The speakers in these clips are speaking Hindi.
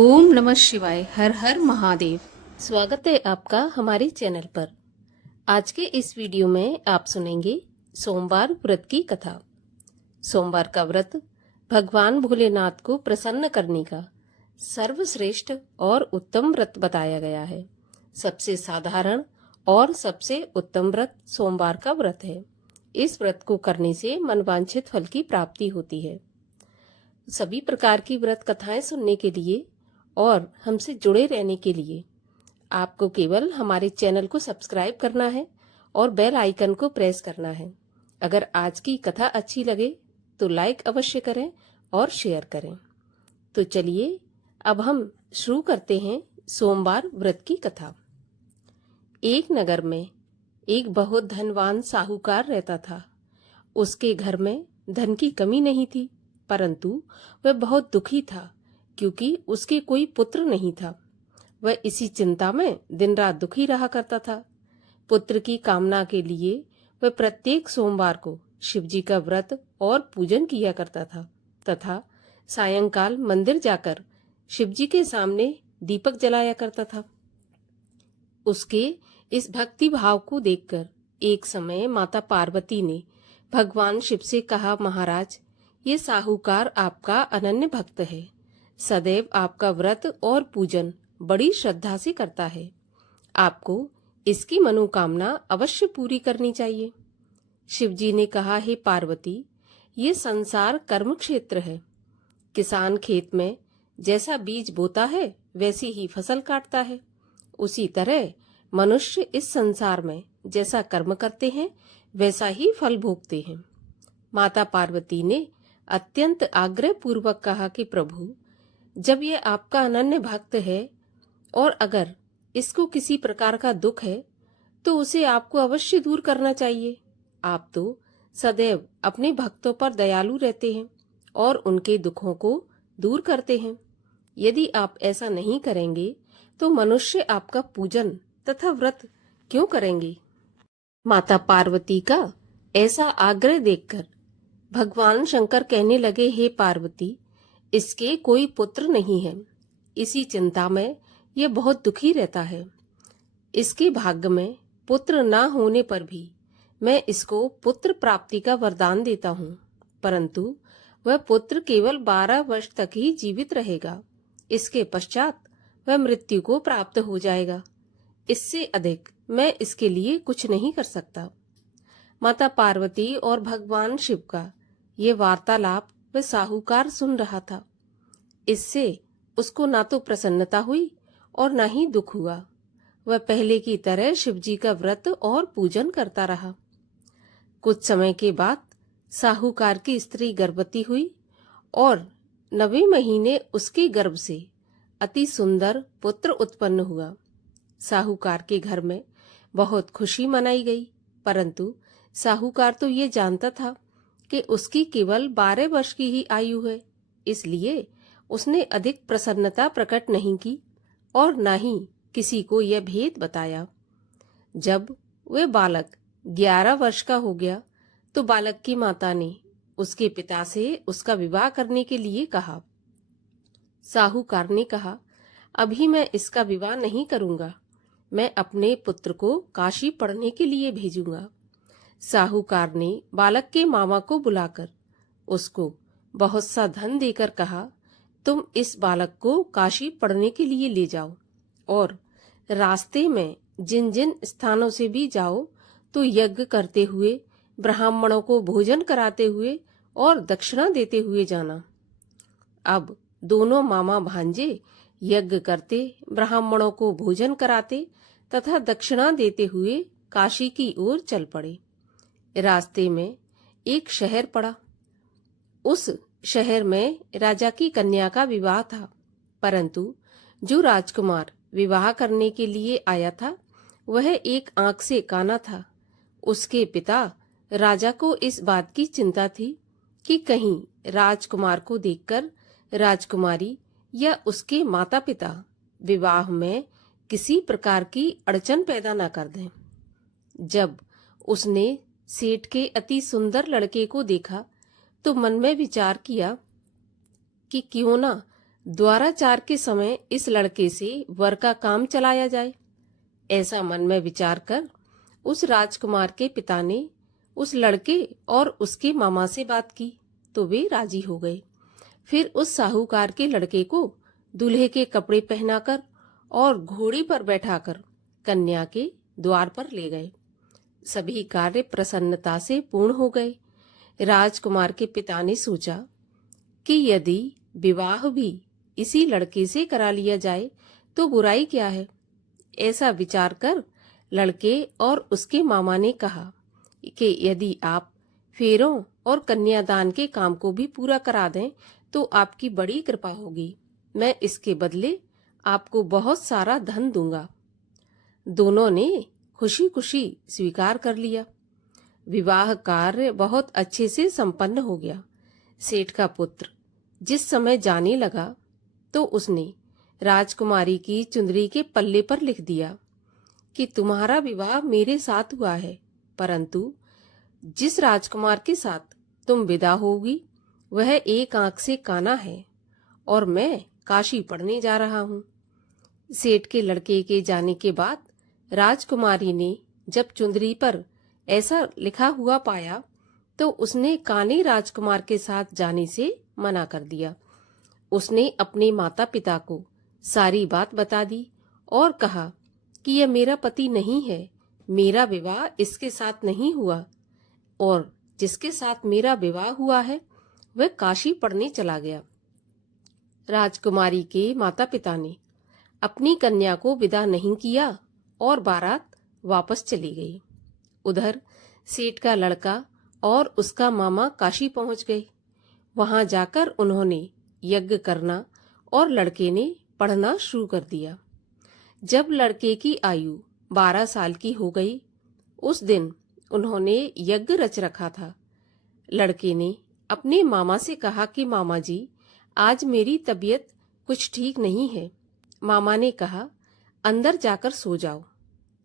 ओम नमः शिवाय। हर हर महादेव। स्वागत है आपका हमारे चैनल पर। आज के इस वीडियो में आप सुनेंगे सोमवार व्रत की कथा। सोमवार का व्रत भगवान भोलेनाथ को प्रसन्न करने का सर्वश्रेष्ठ और उत्तम व्रत बताया गया है। सबसे साधारण और सबसे उत्तम व्रत सोमवार का व्रत है। इस व्रत को करने से मनवांछित फल की प्राप्ति होती है। सभी प्रकार की व्रत कथाएं सुनने के लिए और हमसे जुड़े रहने के लिए आपको केवल हमारे चैनल को सब्सक्राइब करना है और बेल आइकन को प्रेस करना है। अगर आज की कथा अच्छी लगे तो लाइक अवश्य करें और शेयर करें। तो चलिए अब हम शुरू करते हैं सोमवार व्रत की कथा। एक नगर में एक बहुत धनवान साहूकार रहता था। उसके घर में धन की कमी नहीं थी, परंतु वह बहुत दुखी था क्योंकि उसके कोई पुत्र नहीं था। वह इसी चिंता में दिन रात दुखी रहा करता था। पुत्र की कामना के लिए वह प्रत्येक सोमवार को शिवजी का व्रत और पूजन किया करता था तथा सायंकाल मंदिर जाकर शिवजी के सामने दीपक जलाया करता था। उसके इस भक्ति भाव को देखकर एक समय माता पार्वती ने भगवान शिव से कहा, महाराज, ये साहूकार आपका अनन्य भक्त है। सदैव आपका व्रत और पूजन बड़ी श्रद्धा से करता है। आपको इसकी मनोकामना अवश्य पूरी करनी चाहिए। शिवजी ने कहा, हे पार्वती, ये संसार कर्म क्षेत्र है। किसान खेत में जैसा बीज बोता है वैसी ही फसल काटता है। उसी तरह मनुष्य इस संसार में जैसा कर्म करते हैं वैसा ही फल भोगते हैं। माता पार्वती ने अत्यंत आग्रह पूर्वक कहा कि प्रभु, जब ये आपका अनन्य भक्त है और अगर इसको किसी प्रकार का दुख है तो उसे आपको अवश्य दूर करना चाहिए। आप तो सदैव अपने भक्तों पर दयालु रहते हैं और उनके दुखों को दूर करते हैं। यदि आप ऐसा नहीं करेंगे तो मनुष्य आपका पूजन तथा व्रत क्यों करेंगे? माता पार्वती का ऐसा आग्रह देखकर भगवान शंकर कहने लगे, हे पार्वती, इसके कोई पुत्र नहीं है। इसी चिंता में यह बहुत दुखी रहता है। इसके भाग्य में पुत्र ना होने पर भी मैं इसको पुत्र प्राप्ति का वरदान देता हूँ, परंतु वह पुत्र केवल 12 वर्ष तक ही जीवित रहेगा। इसके पश्चात वह मृत्यु को प्राप्त हो जाएगा। इससे अधिक मैं इसके लिए कुछ नहीं कर सकता। माता पार्वती और भगवान शिव का ये वार्तालाप वह साहूकार सुन रहा था। इससे उसको ना तो प्रसन्नता हुई और ना ही दुख हुआ। वह पहले की तरह शिवजी का व्रत और पूजन करता रहा। कुछ समय के बाद साहूकार की स्त्री गर्भवती हुई और 9वें महीने उसके गर्भ से अति सुंदर पुत्र उत्पन्न हुआ। साहूकार के घर में बहुत खुशी मनाई गई, परंतु साहूकार तो ये जानता था कि उसकी केवल 12 वर्ष की ही आयु है, इसलिए उसने अधिक प्रसन्नता प्रकट नहीं की और न ही किसी को यह भेद बताया। जब वह बालक 11 वर्ष का हो गया तो बालक की माता ने उसके पिता से उसका विवाह करने के लिए कहा। साहूकार ने कहा, अभी मैं इसका विवाह नहीं करूंगा, मैं अपने पुत्र को काशी पढ़ने के लिए भेजूंगा। साहूकार ने बालक के मामा को बुलाकर उसको बहुत सा धन देकर कहा, तुम इस बालक को काशी पढ़ने के लिए ले जाओ और रास्ते में जिन जिन स्थानों से भी जाओ तो यज्ञ करते हुए, ब्राह्मणों को भोजन कराते हुए और दक्षिणा देते हुए जाना। अब दोनों मामा भांजे यज्ञ करते, ब्राह्मणों को भोजन कराते तथा दक्षिणा देते हुए काशी की ओर चल पड़े। रास्ते में एक शहर पड़ा। उस शहर में राजा की कन्या का विवाह था, परंतु जो राजकुमार विवाह करने के लिए आया था वह एक आंख से काना था। उसके पिता राजा को इस बात की चिंता थी कि कहीं राजकुमार को देखकर राजकुमारी या उसके माता पिता विवाह में किसी प्रकार की अड़चन पैदा न कर दें। जब उसने सेठ के अति सुंदर लड़के को देखा तो मन में विचार किया कि क्यों ना द्वाराचार के समय इस लड़के से वर का काम चलाया जाए। ऐसा मन में विचार कर उस राजकुमार के पिता ने उस लड़के और उसके मामा से बात की तो वे राजी हो गए। फिर उस साहूकार के लड़के को दूल्हे के कपड़े पहनाकर और घोड़ी पर बैठाकर कन्या के द्वार पर ले गए। सभी कार्य प्रसन्नता से पूर्ण हो गए। राजकुमार के पिता ने सोचा कि यदि विवाह भी इसी लड़के से करा लिया जाए तो बुराई क्या है। ऐसा विचार कर लड़के और उसके मामा ने कहा कि यदि आप फेरों और कन्यादान के काम को भी पूरा करा दें तो आपकी बड़ी कृपा होगी। मैं इसके बदले आपको बहुत सारा धन दूंगा। दोनों ने खुशी खुशी स्वीकार कर लिया। विवाह कार्य बहुत अच्छे से संपन्न हो गया। सेठ का पुत्र जिस समय जाने लगा तो उसने राजकुमारी की चुंदरी के पल्ले पर लिख दिया कि तुम्हारा विवाह मेरे साथ हुआ है, परंतु जिस राजकुमार के साथ तुम विदा होगी वह एक आंख से काना है और मैं काशी पढ़ने जा रहा हूँ। सेठ के लड़के के जाने के बाद राजकुमारी ने जब चुंदरी पर ऐसा लिखा हुआ पाया तो उसने काने राजकुमार के साथ जाने से मना कर दिया। उसने अपने माता पिता को सारी बात बता दी और कहा कि यह मेरा पति नहीं है, मेरा विवाह इसके साथ नहीं हुआ और जिसके साथ मेरा विवाह हुआ है वह काशी पढ़ने चला गया। राजकुमारी के माता पिता ने अपनी कन्या को विदा नहीं किया और बारात वापस चली गई। उधर सेठ का लड़का और उसका मामा काशी पहुंच गए। वहां जाकर उन्होंने यज्ञ करना और लड़के ने पढ़ना शुरू कर दिया। जब लड़के की आयु 12 साल की हो गई, उस दिन उन्होंने यज्ञ रच रखा था। लड़के ने अपने मामा से कहा कि मामा जी, आज मेरी तबीयत कुछ ठीक नहीं है। मामा ने कहा, अंदर जाकर सो जाओ।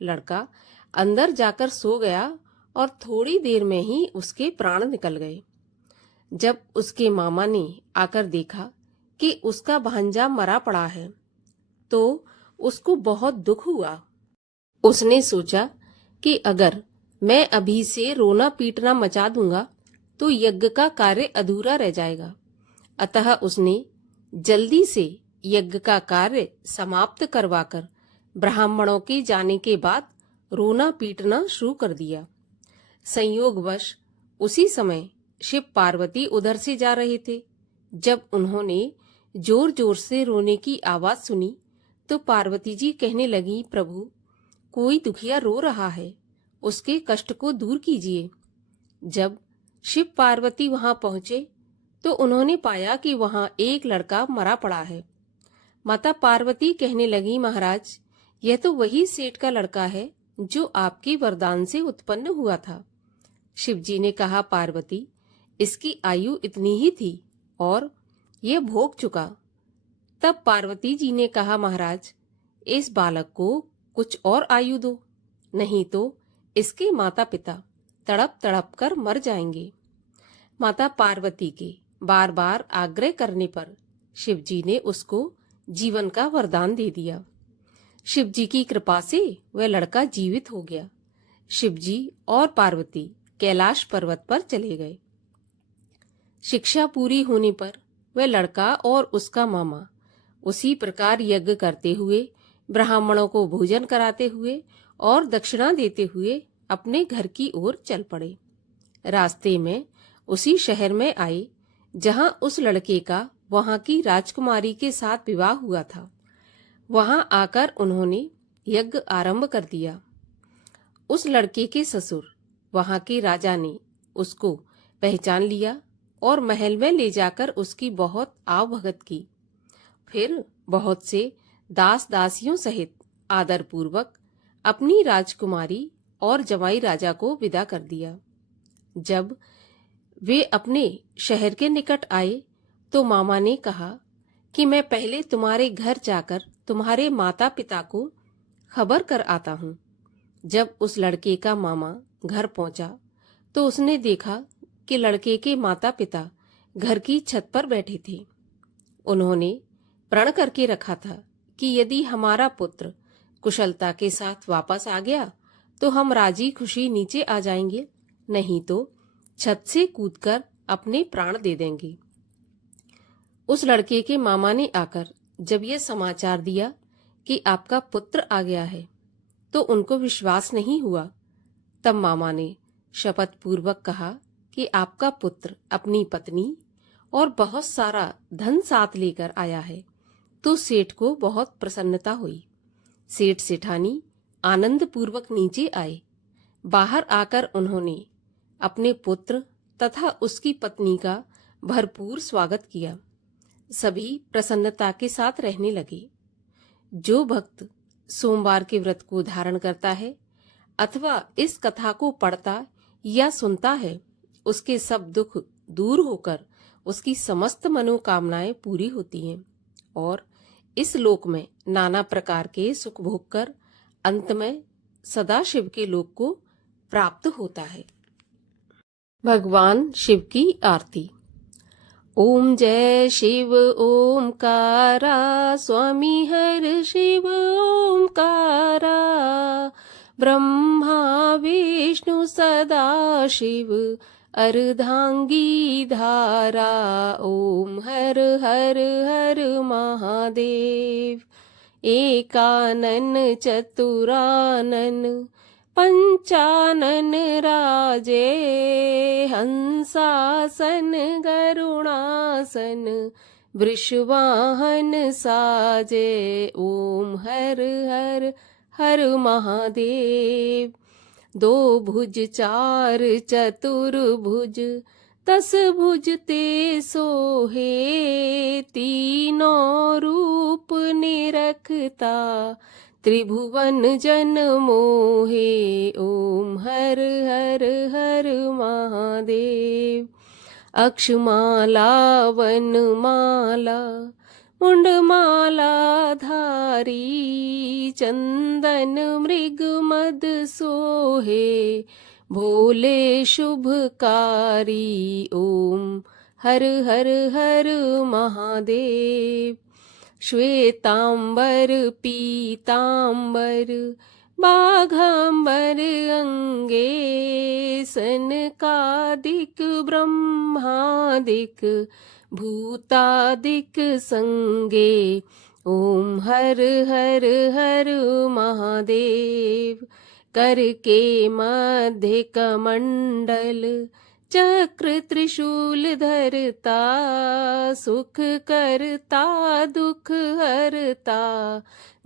लड़का अंदर जाकर सो गया और थोड़ी देर में ही उसके प्राण निकल गए। जब उसके मामा ने आकर देखा कि उसका भांजा मरा पड़ा है तो उसको बहुत दुख हुआ। उसने सोचा कि अगर मैं अभी से रोना पीटना मचा दूंगा तो यज्ञ का कार्य अधूरा रह जाएगा। अतः उसने जल्दी से यज्ञ का कार्य समाप्त करवाकर ब्राह्मणों के जाने के बाद रोना पीटना शुरू कर दिया। संयोगवश उसी समय शिव पार्वती उधर से जा रहे थे। जब उन्होंने जोर जोर से रोने की आवाज सुनी तो पार्वती जी कहने लगी, प्रभु, कोई दुखिया रो रहा है, उसके कष्ट को दूर कीजिए। जब शिव पार्वती वहां पहुंचे तो उन्होंने पाया कि वहां एक लड़का मरा पड़ा है। माता पार्वती कहने लगी, महाराज, यह तो वही सेठ का लड़का है जो आपके वरदान से उत्पन्न हुआ था। शिवजी ने कहा, पार्वती, इसकी आयु इतनी ही थी और यह भोग चुका। तब पार्वती जी ने कहा, महाराज, इस बालक को कुछ और आयु दो, नहीं तो इसके माता पिता तड़प तड़प कर मर जाएंगे। माता पार्वती के बार बार आग्रह करने पर शिवजी ने उसको जीवन का वरदान दे दिया। शिवजी की कृपा से वह लड़का जीवित हो गया। शिवजी और पार्वती कैलाश पर्वत पर चले गए। शिक्षा पूरी होने पर वह लड़का और उसका मामा उसी प्रकार यज्ञ करते हुए, ब्राह्मणों को भोजन कराते हुए और दक्षिणा देते हुए अपने घर की ओर चल पड़े। रास्ते में उसी शहर में आए जहां उस लड़के का वहां की राजकुमारी के साथ विवाह हुआ था। वहां आकर उन्होंने यज्ञ आरंभ कर दिया। उस लड़के के ससुर वहां के राजा ने उसको पहचान लिया और महल में ले जाकर उसकी बहुत आवभगत की। फिर बहुत से दास दासियों सहित आदर पूर्वक अपनी राजकुमारी और जमाई राजा को विदा कर दिया। जब वे अपने शहर के निकट आए तो मामा ने कहा कि मैं पहले तुम्हारे घर जाकर तुम्हारे माता पिता को खबर कर आता हूँ। जब उस लड़के का मामा घर पहुंचा तो उसने देखा कि लड़के के माता पिता घर की छत पर बैठे थे। उन्होंने प्रण करके रखा था कि यदि हमारा पुत्र कुशलता के साथ वापस आ गया तो हम राजी खुशी नीचे आ जाएंगे, नहीं तो छत से कूदकर अपने प्राण दे देंगे। उस लड़के के मामा ने आकर जब यह समाचार दिया कि आपका पुत्र आ गया है तो उनको विश्वास नहीं हुआ। तब मामा ने शपथ पूर्वक कहा कि आपका पुत्र अपनी पत्नी और बहुत सारा धन साथ लेकर आया है। तो सेठ को बहुत प्रसन्नता हुई। सेठ सेठानी आनंद पूर्वक नीचे आए। बाहर आकर उन्होंने अपने पुत्र तथा उसकी पत्नी का भरपूर स्वागत किया। सभी प्रसन्नता के साथ रहने लगे। जो भक्त सोमवार के व्रत को धारण करता है अथवा इस कथा को पढ़ता या सुनता है, उसके सब दुख दूर होकर उसकी समस्त मनोकामनाएं पूरी होती हैं और इस लोक में नाना प्रकार के सुख भोग कर अंत में सदाशिव के लोक को प्राप्त होता है। भगवान शिव की आरती। ओम जय शिव ओमकारा, स्वामी हर शिव ओमकारा, ब्रह्मा विष्णु सदा शिव अर्धांगी धारा। ओम हर हर हर महादेव। एकानन चतुरानन पंचानन राजे, हंसासन गरुणासन वृषवाहन साजे। ओम हर हर हर महादेव। दो भुज चार चतुर्भुज, 10 भुज ते सोहे, तीनों रूप निरखता त्रिभुवन जन मोहे। ओम हर हर हर महादेव। अक्षमाला वनमाला मुंडमाला धारी, चंदन मृग मद सोहे, भोले शुभकारी। ओम हर हर हर महादेव। श्वेतांबर पीतांबर बाघांबर अंगे, सनकादिक ब्रह्मादिक भूतादिक संगे। ओम हर हर हर महादेव। कर के मध्य कमंडल, चक्र त्रिशूल धरता, सुख करता दुख हरता,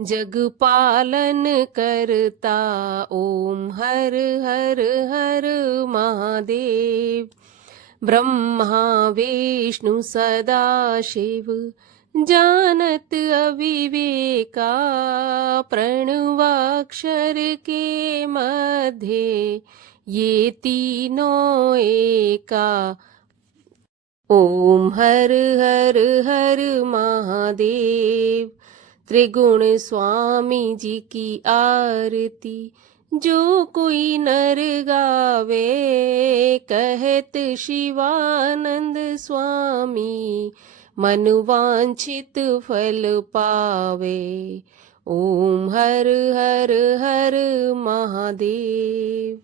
जग पालन करता। ओम हर हर हर महादेव। ब्रह्मा विष्णु सदा शिव, जानत अविवेका, प्रणवाक्षर के मध्य ये तीनों एका। ओम हर हर हर महादेव। त्रिगुण स्वामी जी की आरती जो कोई नर गावे, कहत शिवानंद स्वामी मन वांछित फल पावे। ओम हर हर हर महादेव।